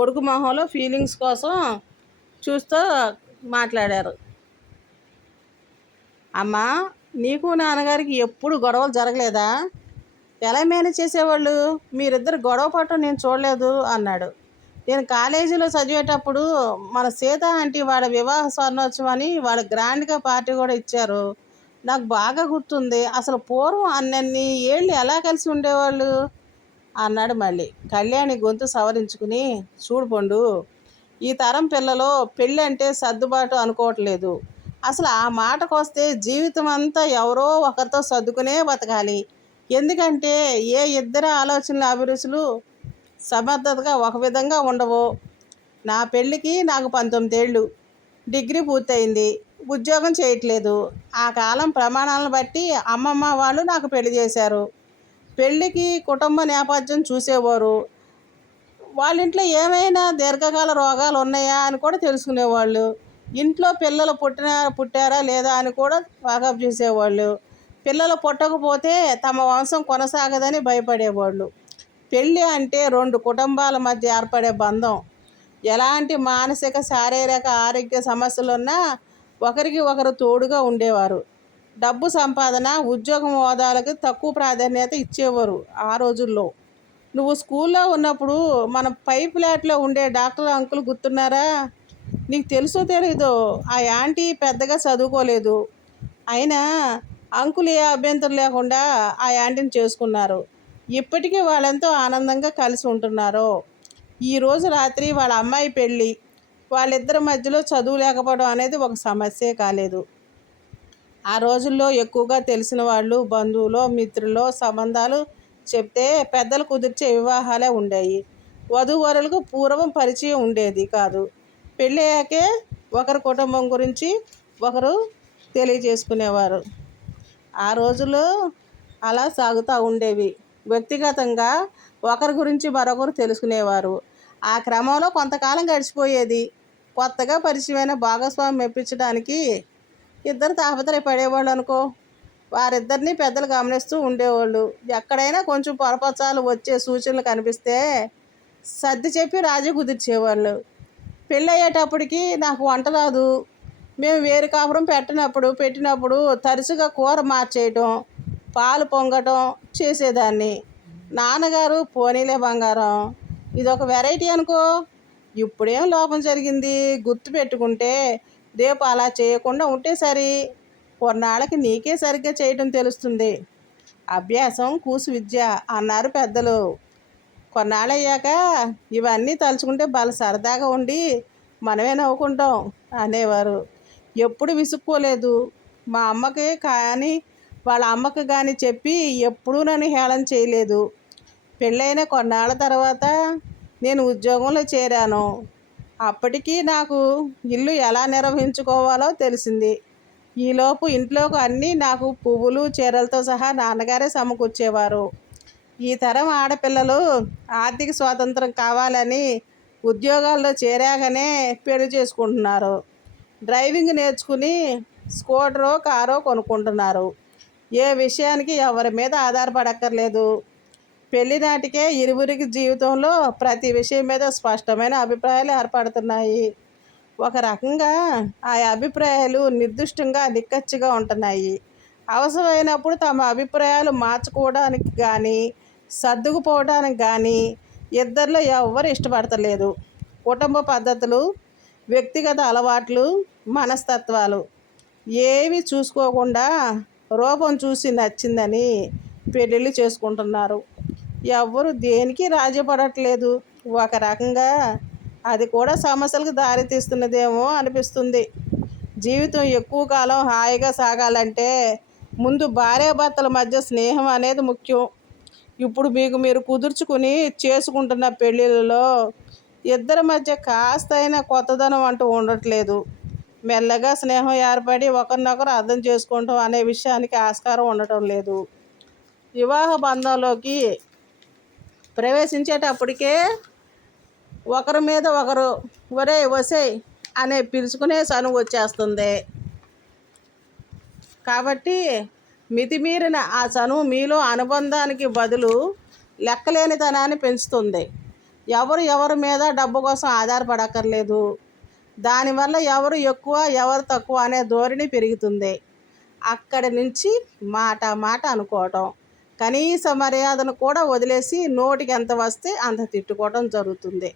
కొడుకు మొహంలో ఫీలింగ్స్ కోసం చూస్తూ మాట్లాడారు. అమ్మా, నీకు నాన్నగారికి ఎప్పుడు గొడవలు జరగలేదా? ఎలా మేనేజ్ చేసేవాళ్ళు? మీరిద్దరు గొడవ పడటం నేను చూడలేదు అన్నాడు. నేను కాలేజీలో చదివేటప్పుడు మన సీత ఆంటీ వాళ్ళ వివాహ స్వర్ణోత్సవం అని వాళ్ళు గ్రాండ్గా పార్టీ కూడా ఇచ్చారు. నాకు బాగా గుర్తుంది. అసలు పూర్వం అన్నన్ని ఏళ్ళు ఎలా కలిసి ఉండేవాళ్ళు అన్నాడు మళ్ళీ. కళ్యాణి గొంతు సవరించుకుని, చూడు పండు, ఈ తరం పిల్లలు పెళ్ళి అంటే సర్దుబాటు అనుకోవట్లేదు. అసలు ఆ మాటకొస్తే జీవితం అంతా ఎవరో ఒకరితో సర్దుకునే బతకాలి. ఎందుకంటే ఏ ఇద్దరి ఆలోచనల అభిరుచులు సమర్థతగా ఒక విధంగా ఉండవు. నా పెళ్ళికి నాకు 19 ఏళ్ళు, డిగ్రీ పూర్తయింది, ఉద్యోగం చేయట్లేదు. ఆ కాలం ప్రమాణాలను బట్టి అమ్మమ్మ వాళ్ళు నాకు పెళ్లి చేశారు. పెళ్ళికి కుటుంబ నేపథ్యం చూసేవారు. వాళ్ళ ఇంట్లో ఏమైనా దీర్ఘకాల రోగాలు ఉన్నాయా అని కూడా తెలుసుకునేవాళ్ళు. ఇంట్లో పిల్లలు పుట్టారా లేదా అని కూడా వాకప్ చేసేవాళ్ళు. పిల్లలు పుట్టకపోతే తమ వంశం కొనసాగదని భయపడేవాళ్ళు. పెళ్ళి అంటే 2 కుటుంబాల మధ్య ఏర్పడే బంధం. ఎలాంటి మానసిక శారీరక ఆరోగ్య సమస్యలున్నా ఒకరికి ఒకరు తోడుగా ఉండేవారు. డబ్బు సంపాదన, ఉద్యోగం హోదాలకు తక్కువ ప్రాధాన్యత ఇచ్చేవారు ఆ రోజుల్లో. నువ్వు స్కూల్లో ఉన్నప్పుడు మన పై ఫ్లాట్లో ఉండే డాక్టర్ అంకుల్ గుర్తున్నారా? నీకు తెలుసో తెలీదో, ఆ యాంటీ పెద్దగా చదువుకోలేదు. అయినా అంకుల్ ఏ అభ్యంతరం లేకుండా ఆ యాంటీని చేసుకున్నారు. ఇప్పటికీ వాళ్ళెంతో ఆనందంగా కలిసి ఉంటున్నారు. ఈరోజు రాత్రి వాళ్ళ అమ్మాయి పెళ్ళి. వాళ్ళిద్దరి మధ్యలో చదువు లేకపోవడం అనేది ఒక సమస్యే కాలేదు. ఆ రోజుల్లో ఎక్కువగా తెలిసిన వాళ్ళు, బంధువులో, మిత్రులో సంబంధాలు చెప్తే పెద్దలు కుదిర్చే వివాహాలే ఉండేవి. వధూవరులకు పూర్వం పరిచయం ఉండేది కాదు. పెళ్ళయ్యాకే ఒకరి కుటుంబం గురించి ఒకరు తెలియజేసుకునేవారు. ఆ రోజుల్లో అలా సాగుతూ ఉండేవి. వ్యక్తిగతంగా ఒకరి గురించి మరొకరు తెలుసుకునేవారు. ఆ క్రమంలో కొంతకాలం గడిచిపోయేది. కొత్తగా పరిచయమైన భాగస్వామి మెప్పించడానికి ఇద్దరు తాపత్రయపడేవాళ్ళు అనుకో. వారిద్దరిని పెద్దలు గమనిస్తూ ఉండేవాళ్ళు. ఎక్కడైనా కొంచెం పొరపచాలు వచ్చే సూచనలు కనిపిస్తే సర్ది చెప్పి రాజీ కుదిర్చేవాళ్ళు. పెళ్ళయ్యేటప్పటికి నాకు వంట రాదు, మేము వేరు కాపురం పెట్టినప్పుడు తరచుగా కూర మార్చేయటం, పాలు పొంగటం చేసేదాన్ని. నాన్నగారు, పోనీలే బంగారం, ఇదొక వెరైటీ అనుకో, ఇప్పుడేం లోపం జరిగింది, గుర్తు పెట్టుకుంటే రేపు అలా చేయకుండా ఉంటే సరి. కొన్నాళ్ళకి నీకే సరిగ్గా చేయటం తెలుస్తుంది. అభ్యాసం కూసు విద్య అన్నారు పెద్దలు. కొన్నాళ్ళయ్యాక ఇవన్నీ తలుచుకుంటే భలే సరదాగా ఉండి మనమే నవ్వుకుంటాం అనేవారు. ఎప్పుడు విసుక్కోలేదు. మా అమ్మకి కానీ వాళ్ళ అమ్మకి కానీ చెప్పి ఎప్పుడూ నన్ను హేళన చేయలేదు. పెళ్ళైన కొన్నాళ్ళ తర్వాత నేను ఉద్యోగంలో చేరాను. అప్పటికీ నాకు ఇల్లు ఎలా నిర్వహించుకోవాలో తెలిసింది. ఈలోపు ఇంట్లోకి అన్నీ నాకు పువ్వులు, చీరలతో సహా నాన్నగారే సమకూర్చేవారు. ఈ తరం ఆడపిల్లలు ఆర్థిక స్వాతంత్రం కావాలని ఉద్యోగాల్లో చేరాకనే పెళ్లి చేసుకుంటున్నారు. డ్రైవింగ్ నేర్చుకుని స్కూటరో, కారో కొనుక్కుంటున్నారు. ఏ విషయానికి ఎవరి మీద ఆధారపడక్కర్లేదు. పెళ్లి నాటికే ఇరువురికి జీవితంలో ప్రతి విషయం మీద స్పష్టమైన అభిప్రాయాలు ఏర్పడుతున్నాయి. ఒక రకంగా ఆ అభిప్రాయాలు నిర్దిష్టంగా నిక్కచ్చిగా ఉంటున్నాయి. అవసరమైనప్పుడు తమ అభిప్రాయాలు మార్చుకోవడానికి కానీ సర్దుకుపోవడానికి కానీ ఇద్దరిలో ఎవ్వరు ఇష్టపడతలేదు. కుటుంబ పద్ధతులు, వ్యక్తిగత అలవాట్లు, మనస్తత్వాలు ఏవి చూసుకోకుండా రూపం చూసి నచ్చిందని పెళ్ళిళ్ళు చేసుకుంటున్నారు. ఎవ్వరు దేనికి రాజీ పడట్లేదు. ఒక రకంగా అది కూడా సమస్యలకు దారితీస్తున్నదేమో అనిపిస్తుంది. జీవితం ఎక్కువ కాలం హాయిగా సాగాలంటే ముందు భార్యాభర్తల మధ్య స్నేహం అనేది ముఖ్యం. ఇప్పుడు మీరు కుదుర్చుకుని చేసుకుంటున్న పెళ్ళిళ్ళలో ఇద్దరి మధ్య కాస్తైనా కొత్తదనం అంటూ ఉండట్లేదు. మెల్లగా స్నేహం ఏర్పడి ఒకరినొకరు అర్థం చేసుకోవటం అనే విషయానికి ఆస్కారం ఉండటం లేదు. వివాహ బంధంలోకి ప్రవేశించేటప్పటికే ఒకరి మీద ఒకరు ఒరే వసేయ్ అనే పిలుచుకునే చనువు వచ్చేస్తుంది. కాబట్టి మితిమీరిన ఆ చనువు మీలో అనుబంధానికి బదులు లెక్కలేనితనాన్ని పెంచుతుంది. ఎవరు ఎవరి మీద డబ్బు కోసం ఆధారపడక్కర్లేదు. దానివల్ల ఎవరు ఎక్కువ ఎవరు తక్కువ అనే ధోరణి పెరుగుతుంది. అక్కడి నుంచి మాట మాట అనుకోవటం, కనీస మర్యాదను కూడా వదిలేసి నోటికి ఎంత వస్తే అంత తిట్టుకోవటం జరుగుతుంది.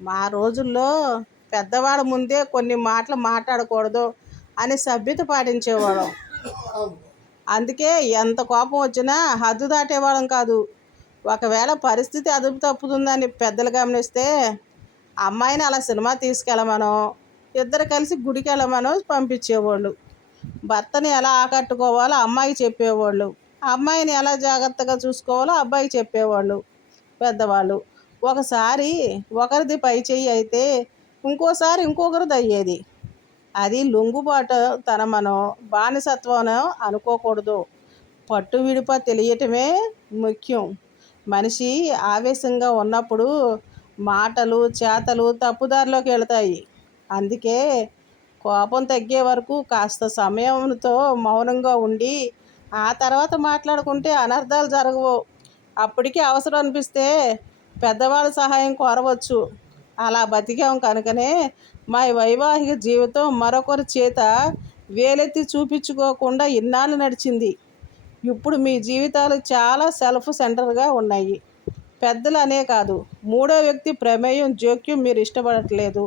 మా రోజుల్లో పెద్దవాళ్ళ ముందే కొన్ని మాటలు మాట్లాడకూడదు అని సభ్యత పాటించేవాళ్ళం. అందుకే ఎంత కోపం వచ్చినా హద్దు దాటేవాళ్ళం కాదు. ఒకవేళ పరిస్థితి అదుపు తప్పుతుందని పెద్దలు గమనిస్తే అమ్మాయిని అలా సినిమా తీసుకెళ్ళమనో, ఇద్దరు కలిసి గుడికి వెళ్ళమనో పంపించేవాళ్ళు. భర్తని ఎలా ఆకట్టుకోవాలో అమ్మాయికి చెప్పేవాళ్ళు, అమ్మాయిని ఎలా జాగ్రత్తగా చూసుకోవాలో అబ్బాయికి చెప్పేవాళ్ళు పెద్దవాళ్ళు. ఒకసారి ఒకరిది పై చెయ్యి అయితే ఇంకోసారి ఇంకొకరిది అయ్యేది. అది లొంగుబాటు తనమనో బానిసత్వమనో అనుకోకూడదు. పట్టు విడుప తెలియటమే ముఖ్యం. మనిషి ఆవేశంగా ఉన్నప్పుడు మాటలు చేతలు తప్పుదారిలోకి వెళతాయి. అందుకే కోపం తగ్గే వరకు కాస్త సమయంతో మౌనంగా ఉండి ఆ తర్వాత మాట్లాడుకుంటే అనర్థాలు జరగవు. అప్పటికి అవసరం అనిపిస్తే పెద్దవాళ్ళ సహాయం కోరవచ్చు. అలా బతికాం కనుకనే మా వైవాహిక జీవితం మరొకరి చేత వేలెత్తి చూపించుకోకుండా ఇన్నాళ్ళు నడిచింది. ఇప్పుడు మీ జీవితాలు చాలా సెల్ఫ్ సెంటర్గా ఉన్నాయి. పెద్దలు అనే కాదు, మూడో వ్యక్తి ప్రమేయం జోక్యం మీరు ఇష్టపడట్లేదు.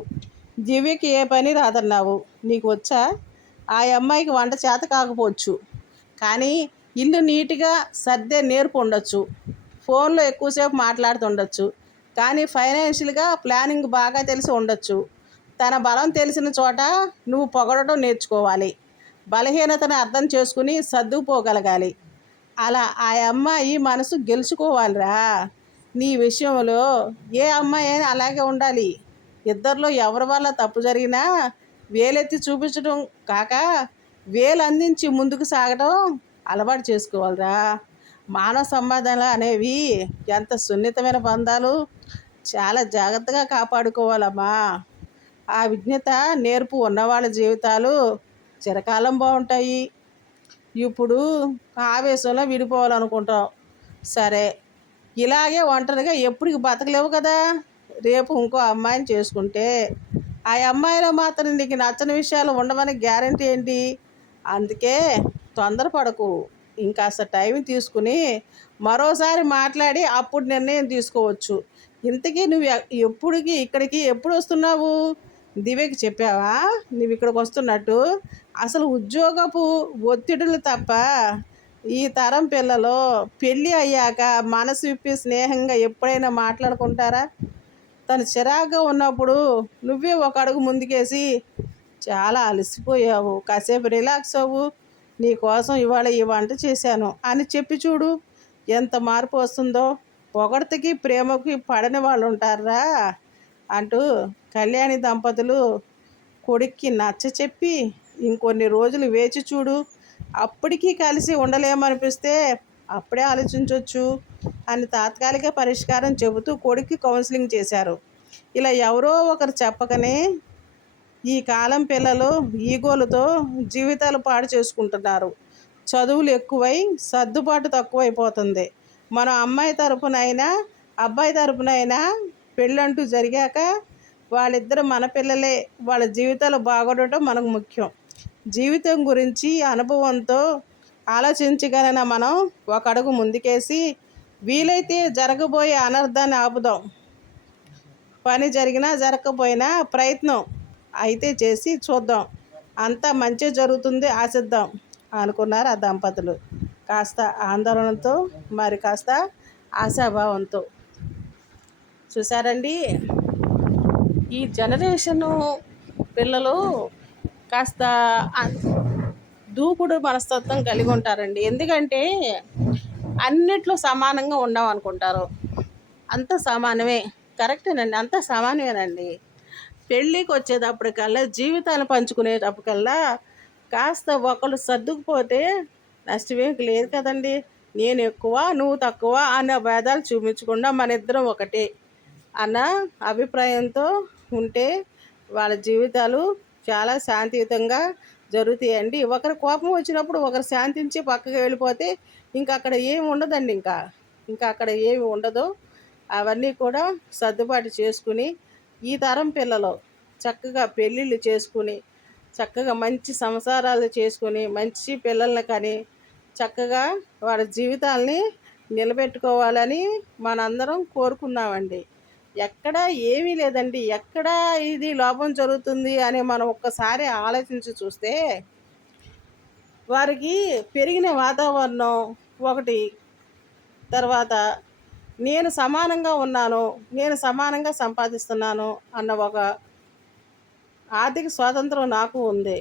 దివ్యకి ఏ పని రాదన్నావు, నీకు వచ్చా? ఆ అమ్మాయికి వంట చేత కాకపోవచ్చు, కానీ ఇల్లు నీట్గా సర్దే నేర్పు ఉండొచ్చు. ఫోన్లో ఎక్కువసేపు మాట్లాడుతుండొచ్చు, కానీ ఫైనాన్షియల్గా ప్లానింగ్ బాగా తెలిసి ఉండొచ్చు. తన బలం తెలిసిన చోట నువ్వు పొగడటం నేర్చుకోవాలి. బలహీనతను అర్థం చేసుకుని సర్దుకుపోగలగాలి. అలా ఆ అమ్మాయి మనసు గెలుచుకోవాలిరా. నీ విషయంలో ఏ అమ్మాయి అయినా అలాగే ఉండాలి. ఇద్దరిలో ఎవరి వల్ల తప్పు జరిగినా వేలెత్తి చూపించడం కాక వేలు అందించి ముందుకు సాగడం అలవాటు చేసుకోవాలిరా. మానవ సంబంధాలు అనేవి ఎంత సున్నితమైన బంధాలు, చాలా జాగ్రత్తగా కాపాడుకోవాలమ్మా. ఆ విజ్ఞత నేర్పు ఉన్నవాళ్ళ జీవితాలు చిరకాలం బాగుంటాయి. ఇప్పుడు ఆవేశంలో విడిపోవాలనుకుంటాం. సరే, ఇలాగే ఒంటరిగా ఎప్పటికి బతకలేవు కదా. రేపు ఇంకో అమ్మాయిని చేసుకుంటే ఆ అమ్మాయిలో మాత్రం నీకు నచ్చని విషయాలు ఉండవని గ్యారంటీ ఏంటి? అందుకే తొందరపడకు. ఇంకాస్త టైం తీసుకుని మరోసారి మాట్లాడి అప్పుడు నిర్ణయం తీసుకోవచ్చు. ఇంతకీ నువ్వు ఎప్పుడు వస్తున్నావు? దివ్యకి చెప్పావా నువ్వు ఇక్కడికి వస్తున్నట్టు? అసలు ఉద్యోగపు ఒత్తిడులు తప్ప ఈ తరం పిల్లలు పెళ్ళి అయ్యాక మనసు విప్పి స్నేహంగా ఎప్పుడైనా మాట్లాడుకుంటారా? తను చిరాగ్గా ఉన్నప్పుడు నువ్వే ఒక అడుగు ముందుకేసి, చాలా అలసిపోయావు, కాసేపు రిలాక్స్ అవ్వు, నీకోసం ఇవాళ ఈ వంట చేశాను అని చెప్పి చూడు, ఎంత మార్పు వస్తుందో. పొగడ్తకి ప్రేమకి పడని వాళ్ళు ఉంటారా అంటూ కళ్యాణి దంపతులు కొడుక్కి నచ్చ చెప్పి ఇంకొన్ని రోజులు వేచి చూడు, అప్పటికీ కలిసి ఉండలేమనిపిస్తే అప్పుడే ఆలోచించవచ్చు అని తాత్కాలిక పరిష్కారం చెబుతూ కొడుక్కి కౌన్సిలింగ్ చేశారు. ఇలా ఎవరో ఒకరు చెప్పకనే ఈ కాలం పిల్లలు ఈగోలతో జీవితాలు పాడు చేసుకుంటున్నారు. చదువులు ఎక్కువై సర్దుబాటు తక్కువైపోతుంది. మన అమ్మాయి తరపునైనా అబ్బాయి తరపునైనా పెళ్ళంటూ జరిగాక వాళ్ళిద్దరు మన పిల్లలే. వాళ్ళ జీవితాలు బాగుండటం మనకు ముఖ్యం. జీవితం గురించి అనుభవంతో ఆలోచించగలన మనం ఒక అడుగు ముందుకేసి వీలైతే జరగబోయే అనర్థాన్ని ఆపుదాం. పని జరిగినా జరగకపోయినా ప్రయత్నం అయితే చేసి చూద్దాం, అంతా మంచి జరుగుతుంది ఆశిద్దాం అనుకున్నారు ఆ దంపతులు. కాస్త ఆందోళనతో మరి కాస్త ఆశాభావంతో. చూసారండి, ఈ జనరేషను పిల్లలు కాస్త దూకుడు మనస్తత్వం కలిగి ఉంటారండి. ఎందుకంటే అన్నిట్లో సమానంగా ఉండాం అనుకుంటారు. అంత సమానమే, కరెక్టేనండి, అంత సమానమేనండి. పెళ్ళికి వచ్చేటప్పటికల్లా జీవితాన్ని పంచుకునేటప్పటికల్లా కాస్త ఒకళ్ళు సర్దుకుపోతే నష్టమేం లేదు కదండి. నేను ఎక్కువ నువ్వు తక్కువ అన్న భేదాలు చూపించకుండా మన ఇద్దరం ఒకటే అన్న అభిప్రాయంతో ఉంటే వాళ్ళ జీవితాలు చాలా శాంతియుతంగా జరుగుతాయండి. ఒకరి కోపం వచ్చినప్పుడు ఒకరు శాంతించి పక్కకి వెళ్ళిపోతే ఇంకా అక్కడ ఏమి ఉండదండి. ఇంకా అక్కడ ఏమి ఉండదు. అవన్నీ కూడా సర్దుబాటు చేసుకుని ఈ తరం పిల్లలు చక్కగా పెళ్ళిళ్ళు చేసుకుని చక్కగా మంచి సంసారాలు చేసుకుని మంచి పిల్లల్ని కని చక్కగా వారి జీవితాల్ని నిలబెట్టుకోవాలని మనందరం కోరుకున్నామండి. ఎక్కడ ఏమీ లేదండి. ఎక్కడ ఇది లోపం జరుగుతుంది అని మనం ఒక్కసారి ఆలోచించి చూస్తే వారికి పెరిగిన వాతావరణం ఒకటి, తర్వాత నేను సమానంగా ఉన్నాను, నేను సమానంగా సంపాదిస్తున్నాను అన్న ఒక ఆర్థిక స్వాతంత్రం నాకు ఉంది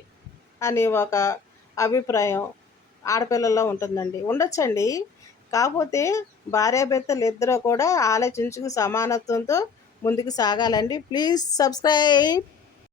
అని ఒక అభిప్రాయం ఆడపిల్లల్లో ఉంటుందండి. ఉండొచ్చండి. కాకపోతే భార్యాభర్తలు ఇద్దరు కూడా ఆలోచించుకు సమానత్వంతో ముందుకు సాగాలండి. Please subscribe.